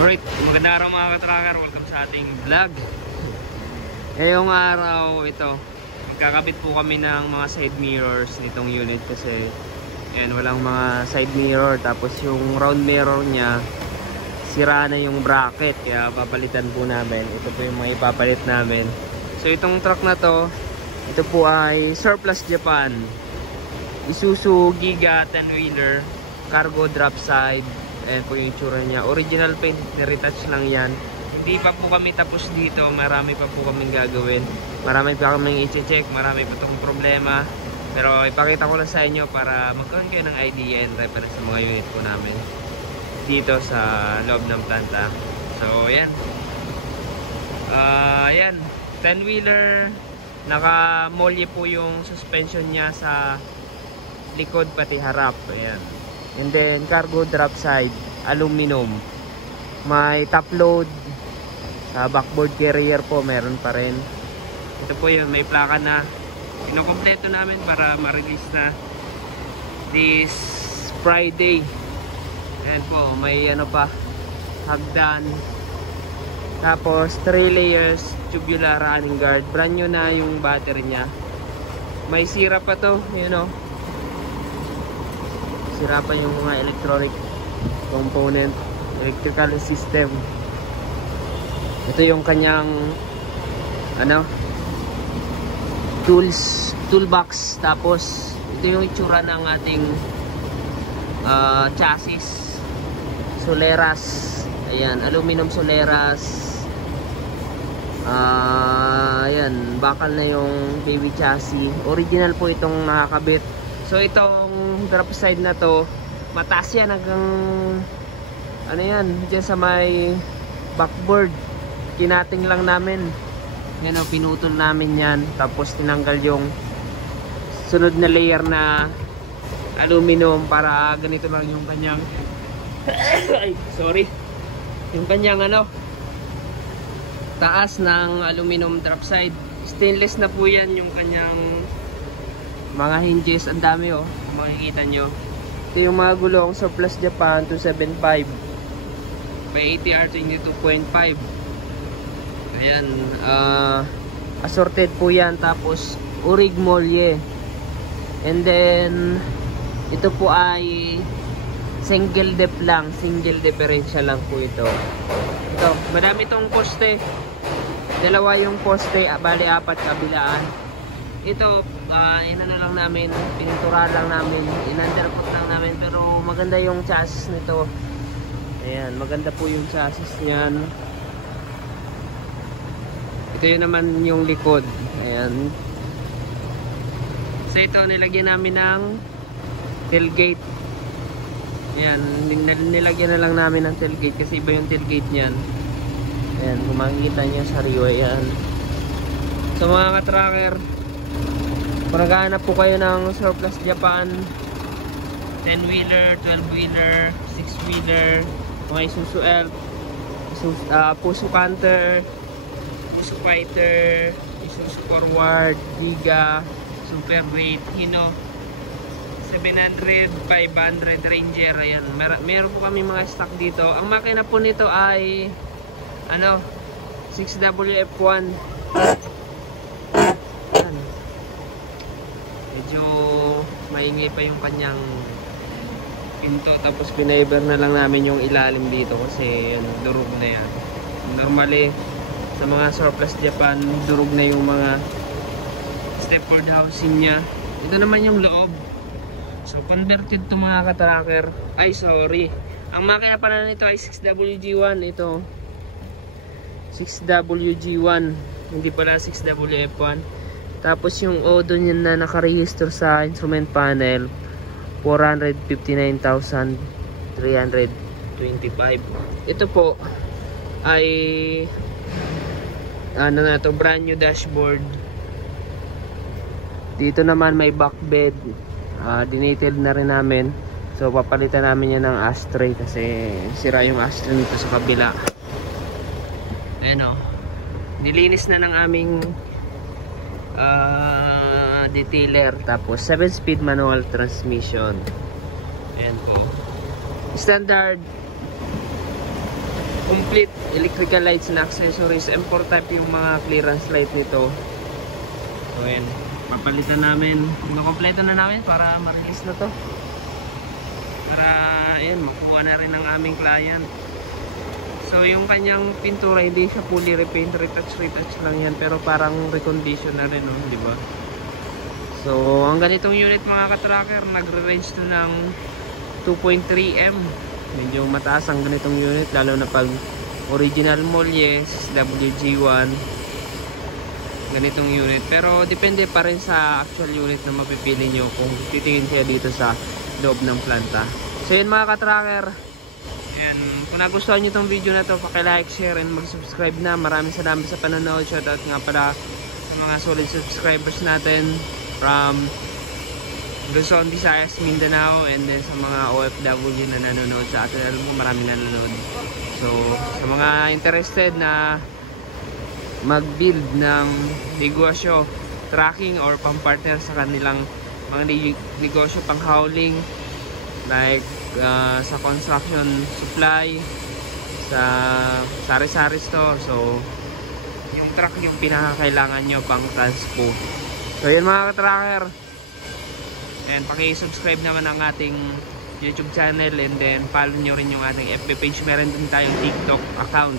Alright, magandang araw mga ka-tracker. Welcome sa ating vlog. Ngayong araw ito, magkakabit po kami ng mga side mirrors nitong unit kasi yan, walang mga side mirror. Tapos yung round mirror nya sira na yung bracket, kaya papalitan po namin. Ito po yung mga ipapalit namin. So itong truck na to, ito po ay Surplus Japan Isuzu Giga 10-wheeler cargo drop side. Ayan po yung itsura niya. Original paint, retouch lang yan. Hindi pa po kami tapos dito. Marami pa po kaming gagawin. Marami pa kaming i-check. Marami pa itong problema. Pero ipakita ko lang sa inyo para magkaroon kayo ng idea and reference sa mga unit po namin dito sa loob ng planta. So ayan. Ayan, 10-wheeler. Naka-molye po yung suspension niya sa likod pati harap. Ayan. And then cargo drop side, aluminum. May top load. Backboard carrier po meron pa rin. Ito po yun, may plaka na. Inokompleto namin para ma-release na this Friday. Ayan po, may ano pa, hagdan. Tapos 3 layers tubular running guard. Brand new na yung battery niya. May sira pa to, you know. Sira pa yung mga electronic component, electrical system. Ito yung kanyang ano, toolbox. Tapos ito yung itsura ng ating chassis, soleras. Ayan, aluminum soleras. Ayan, bakal na yung baby chassis. Original po itong nakakabit. So itong drop side na to, mataas yan hanggang ano yan, dyan sa may backboard. Kinating lang namin. Yan o, pinutol namin yan. Tapos tinanggal yung sunod na layer na aluminum para ganito lang yung kanyang ay, sorry. Yung kanyang ano, taas ng aluminum drop side. Stainless na po yan yung kanyang mga hinges, ang dami oh, makikita nyo. Ito yung mga gulong Surplus Japan 275 may ATR 22.5. Ayan, assorted po yan. Tapos Urig Molye. And then ito po ay single dep lang, single differential lang po ito. Ito, madami itong poste. Dalawa yung poste, bali 4 kabilaan. Ito, inano lang namin, pininturahan lang namin, in-undercoat lang namin, pero maganda yung chassis nito. Ayan, maganda po yung chassis niyan. Ito yun naman yung likod. Ayan. So ito, nilagyan namin ng tailgate. Ayan, nilagyan na lang namin ng tailgate kasi iba yung tailgate niyan. Ayan, kung makikita nyo sa riwa, ayan. So mga ka-tracker, kung naghahanap po kayo ng Surplus Japan 10-wheeler, 12-wheeler, 6-wheeler, mga Isuzu Elf, Puso Panther, Puso Fighter, Isuzu Forward, Giga, Super Rate, Hino 700, 500 Ranger. Ayan, meron po kami mga stock dito. Ang makina po nito ay ano, 6WF1. Medyo maingay pa yung kanyang pinto. Tapos pinaiber na lang namin yung ilalim dito kasi ano, durog na yan. Normally sa mga Surplus Japan, durog na yung mga stepboard housing nya. Ito naman yung loob. So converted to mga ka-tracker. Ay sorry, ang makina pala nito ay 6WG1. Ito 6WG1, hindi pala 6WF1. Tapos yung odo niya na nakaregister sa instrument panel 459,325. Ito po ay ano na to, brand new dashboard. Dito naman may back bed, dinated na rin namin. So papalitan namin yan ng ashtray kasi sira yung ashtray nito sa kabila. Ayan o, nilinis na ng aming detailer. Tapos 7-speed manual transmission. Ayan po, standard complete electrical lights na accessories. M4 type yung mga clearance light nito. So ayan, papalitan namin. Makompleto na namin para ma-release na to. Para ayan, makuha na rin ng aming client. So yung kanyang pintura, hindi siya fully repaint, retouch lang yan. Pero parang recondition na rin, no? Di ba? So ang ganitong unit mga ka-tracker, nagre-range to ng 2.3M. Medyo mataas ang ganitong unit, lalo na pag original Molles, WG1, ganitong unit. Pero depende pa rin sa actual unit na mapipili nyo kung titingin kayo dito sa loob ng planta. So yun mga ka-tracker, and kung nagustuhan nyo itong video na to, paki-like, share, and mag-subscribe na. Maraming salamat sa panonood. Shoutout nga pala sa mga solid subscribers natin from Luzon, Visayas, Mindanao, and then sa mga OFW na nanonood sa atin. Alam mo, maraming nanonood. So sa mga interested na mag-build ng negosyo, tracking or pang-partner sa kanilang mga negosyo pang hauling, like sa construction supply, sa sari-sari store. So yung truck yung pinakakailangan nyo pang transpo. So yun mga ka-tracker, and paki-subscribe naman ang ating YouTube channel, and then follow nyo rin yung ating FB page. Meron din tayong TikTok account.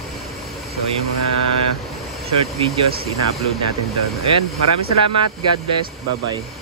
So yung mga short videos ina-upload natin doon. Ayan, maraming salamat. God bless. Bye bye.